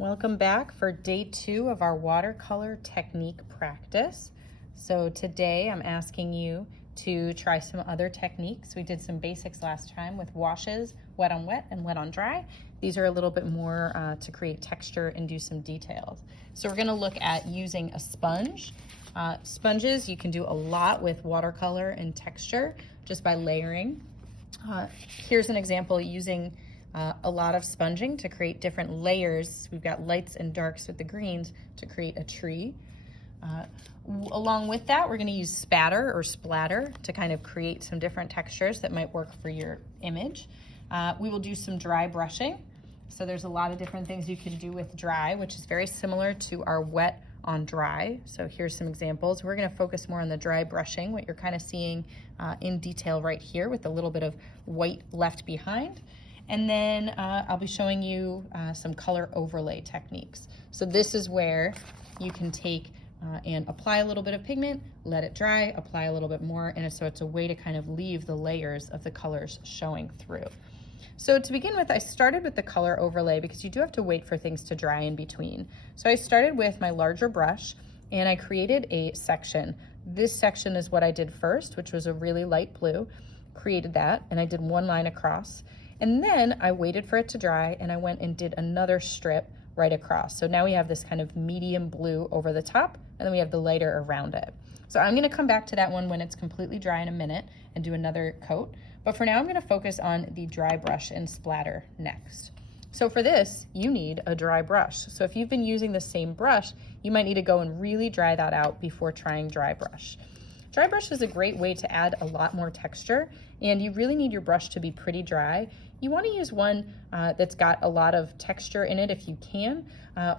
Welcome back for day 2 of our watercolor technique practice. So today I'm asking you to try some other techniques. We did some basics last time with washes, wet on wet and wet on dry. These are a little bit more to create texture and do some details. So we're going to look at using a sponge. Sponges, you can do a lot with watercolor and texture just by layering. Here's an example using a lot of sponging to create different layers. We've got lights and darks with the greens to create a tree. Along with that, we're going to use spatter or splatter to kind of create some different textures that might work for your image. We will do some dry brushing. So there's a lot of different things you can do with dry, which is very similar to our wet on dry. So here's some examples. We're going to focus more on the dry brushing, what you're kind of seeing in detail right here with a little bit of white left behind. And then I'll be showing you some color overlay techniques. So this is where you can take and apply a little bit of pigment, let it dry, apply a little bit more, and so it's a way to kind of leave the layers of the colors showing through. So to begin with, I started with the color overlay because you do have to wait for things to dry in between. So I started with my larger brush and I created a section. This section is what I did first, which was a really light blue. Created that and I did one line across. And then I waited for it to dry and I went and did another strip right across. So now we have this kind of medium blue over the top and then we have the lighter around it. So I'm gonna come back to that one when it's completely dry in a minute and do another coat. But for now, I'm gonna focus on the dry brush and splatter next. So for this, you need a dry brush. So if you've been using the same brush, you might need to go and really dry that out before trying dry brush. Dry brush is a great way to add a lot more texture, and you really need your brush to be pretty dry. You want to use one that's got a lot of texture in it if you can,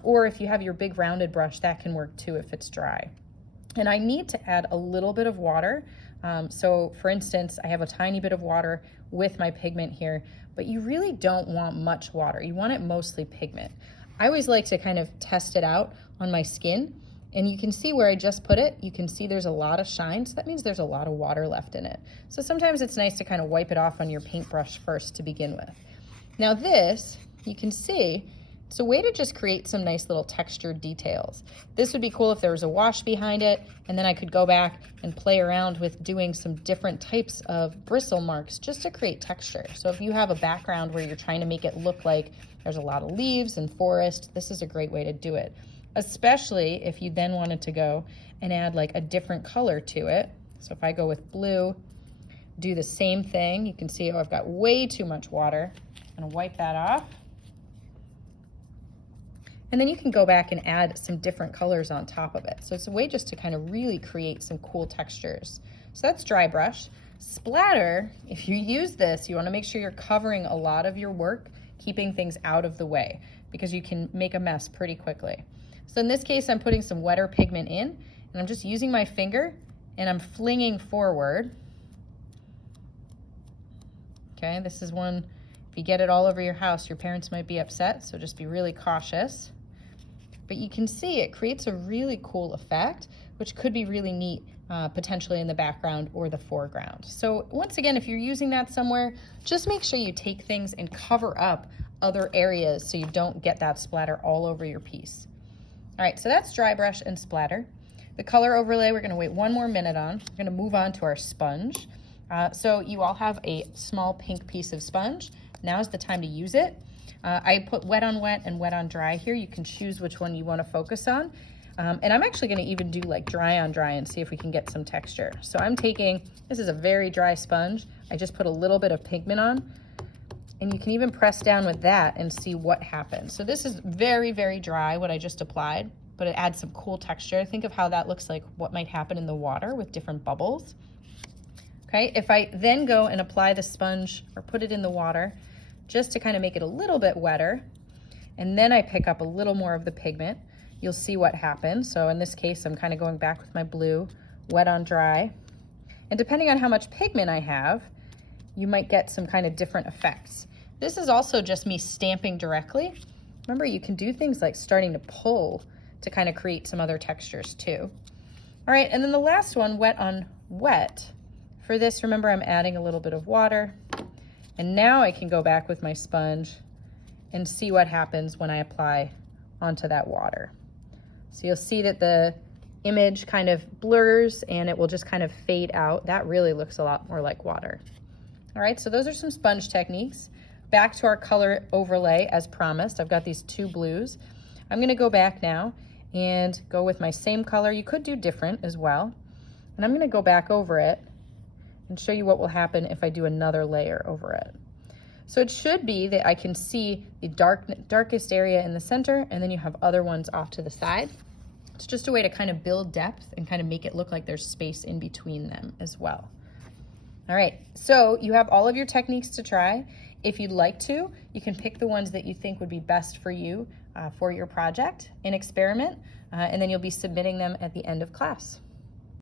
or if you have your big rounded brush, that can work too if it's dry. And I need to add a little bit of water. So for instance, I have a tiny bit of water with my pigment here, but you really don't want much water. You want it mostly pigment. I always like to kind of test it out on my skin. And you can see where I just put it, you can see there's a lot of shine, so that means there's a lot of water left in it. So sometimes it's nice to kind of wipe it off on your paintbrush first to begin with. Now this, you can see, it's a way to just create some nice little textured details. This would be cool if there was a wash behind it, and then I could go back and play around with doing some different types of bristle marks just to create texture. So if you have a background where you're trying to make it look like there's a lot of leaves and forest, this is a great way to do it. Especially if you then wanted to go and add like a different color to it. So if I go with blue, do the same thing, you can see, oh, I've got way too much water. I'm gonna wipe that off. And then you can go back and add some different colors on top of it. So it's a way just to kind of really create some cool textures. So that's dry brush. Splatter, if you use this, you wanna make sure you're covering a lot of your work, keeping things out of the way, because you can make a mess pretty quickly. So in this case, I'm putting some wetter pigment in, and I'm just using my finger, and I'm flinging forward. Okay, this is one, if you get it all over your house, your parents might be upset, so just be really cautious. But you can see it creates a really cool effect, which could be really neat, potentially in the background or the foreground. So once again, if you're using that somewhere, just make sure you take things and cover up other areas so you don't get that splatter all over your piece. All right, so that's dry brush and splatter. The color overlay, we're gonna wait 1 more minute on. We're gonna move on to our sponge. So you all have a small pink piece of sponge. Now's the time to use it. I put wet on wet and wet on dry here. You can choose which one you wanna focus on. And I'm actually gonna even do like dry on dry and see if we can get some texture. So I'm taking, this is a very dry sponge. I just put a little bit of pigment on. And you can even press down with that and see what happens. So this is very, very dry, what I just applied, but it adds some cool texture. Think of how that looks like what might happen in the water with different bubbles. Okay, if I then go and apply the sponge or put it in the water, just to kind of make it a little bit wetter, and then I pick up a little more of the pigment, you'll see what happens. So in this case, I'm kind of going back with my blue, wet on dry. And depending on how much pigment I have, you might get some kind of different effects. This is also just me stamping directly. Remember, you can do things like starting to pull to kind of create some other textures too. All right, and then the last one, wet on wet. For this, remember, I'm adding a little bit of water, and now I can go back with my sponge and see what happens when I apply onto that water. So you'll see that the image kind of blurs and it will just kind of fade out. That really looks a lot more like water. All right, so those are some sponge techniques. Back to our color overlay as promised. I've got these two blues. I'm gonna go back now and go with my same color. You could do different as well. And I'm gonna go back over it and show you what will happen if I do another layer over it. So it should be that I can see the darkest area in the center, and then you have other ones off to the side. It's just a way to kind of build depth and kind of make it look like there's space in between them as well. All right, so you have all of your techniques to try. If you'd like to, you can pick the ones that you think would be best for you for your project and experiment, and then you'll be submitting them at the end of class.